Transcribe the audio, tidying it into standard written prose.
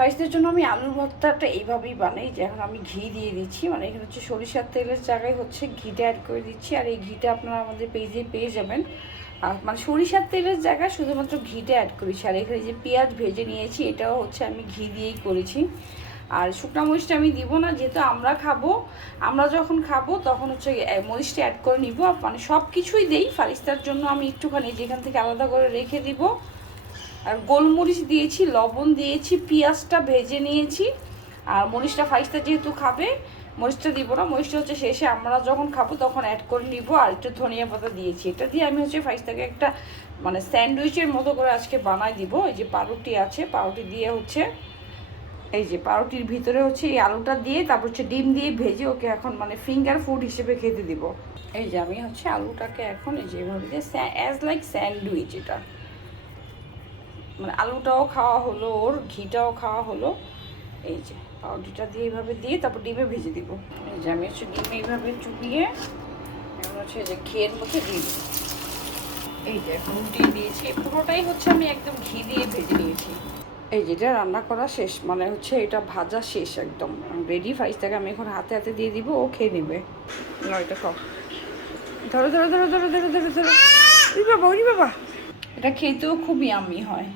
ফারিস্তার জন্য আমি আলুর ভর্তাটা এইভাবেই বানাই, যে এখন আমি ঘি দিয়ে দিচ্ছি, মানে এখানে হচ্ছে সরিষার তেলের জায়গায় হচ্ছে ঘিটা অ্যাড করে দিচ্ছি। আর এই ঘিটা আপনারা আমাদের পেজে পেয়ে যাবেন। আর মানে সরিষার তেলের জায়গায় শুধুমাত্র ঘিটা অ্যাড করেছি। আর এখানে যে পেঁয়াজ ভেজে নিয়েছি এটাও হচ্ছে আমি ঘি দিয়েই করেছি। আর শুকনো মরিচটা আমি দিব না, যেহেতু আমরা যখন খাবো তখন হচ্ছে মরিচটা অ্যাড করে নিব। মানে সব কিছুই দেই, ফারিস্তার জন্য আমি একটুখানি যেখান থেকে আলাদা করে রেখে দিব। আর গোলমরিচ দিয়েছি, লবণ দিয়েছি, পেঁয়াজটা ভেজে নিয়েছি। আর মরিচটা ফারিস্তা যেহেতু খাবে, মরিচটা দিব না, মরিচটা হচ্ছে শেষে আমরা যখন খাবো তখন অ্যাড করে নিব। আর একটু ধনিয়া পাতা দিয়েছি, এটা দিয়ে আমি হচ্ছে ফারিস্তাকে একটা মানে স্যান্ডউইচের মতো করে আজকে বানাই দিব। এই যে পাউরুটি আছে, পাউরুটি দিয়ে হচ্ছে এই যে পাউরুটির ভিতরে হচ্ছে এই আলুটা দিয়ে তারপর হচ্ছে ডিম দিয়ে ভেজে ওকে এখন মানে ফিঙ্গার ফুড হিসেবে খেতে দিব। এই যে আমি হচ্ছে আলুটাকে এখন এই যে এভাবে দিয়ে অ্যাজ লাইক স্যান্ডউইচ, এটা মানে আলুটাও খাওয়া হলো, ওর ঘিটাও খাওয়া হলো। এই যে পাউরুটিটা দিয়ে এইভাবে দিয়ে তারপর ডিমে ভেজে দিব। এই যে আমি হচ্ছে ডিমে এইভাবে চুপিয়ে এখন হচ্ছে যে ঘিয়ের মধ্যে দিয়ে দিব। এই যে এখন উল্টিয়ে দিয়েছি, পুরোটাই হচ্ছে আমি একদম ঘি দিয়ে ভেজে নিয়েছি। এই যেটা রান্না করা শেষ, মানে হচ্ছে এটা ভাজা শেষ, একদম রেডি। ফারিস্তাকে আমি এখন হাতে হাতে দিয়ে দিব, ও খেয়ে নেবে। এটা খাও, ধরো ধরো ধরো ধরো ধরো ধরো ধরো। বাবা, এটা খেতেও খুব ইয়াম্মি হয়।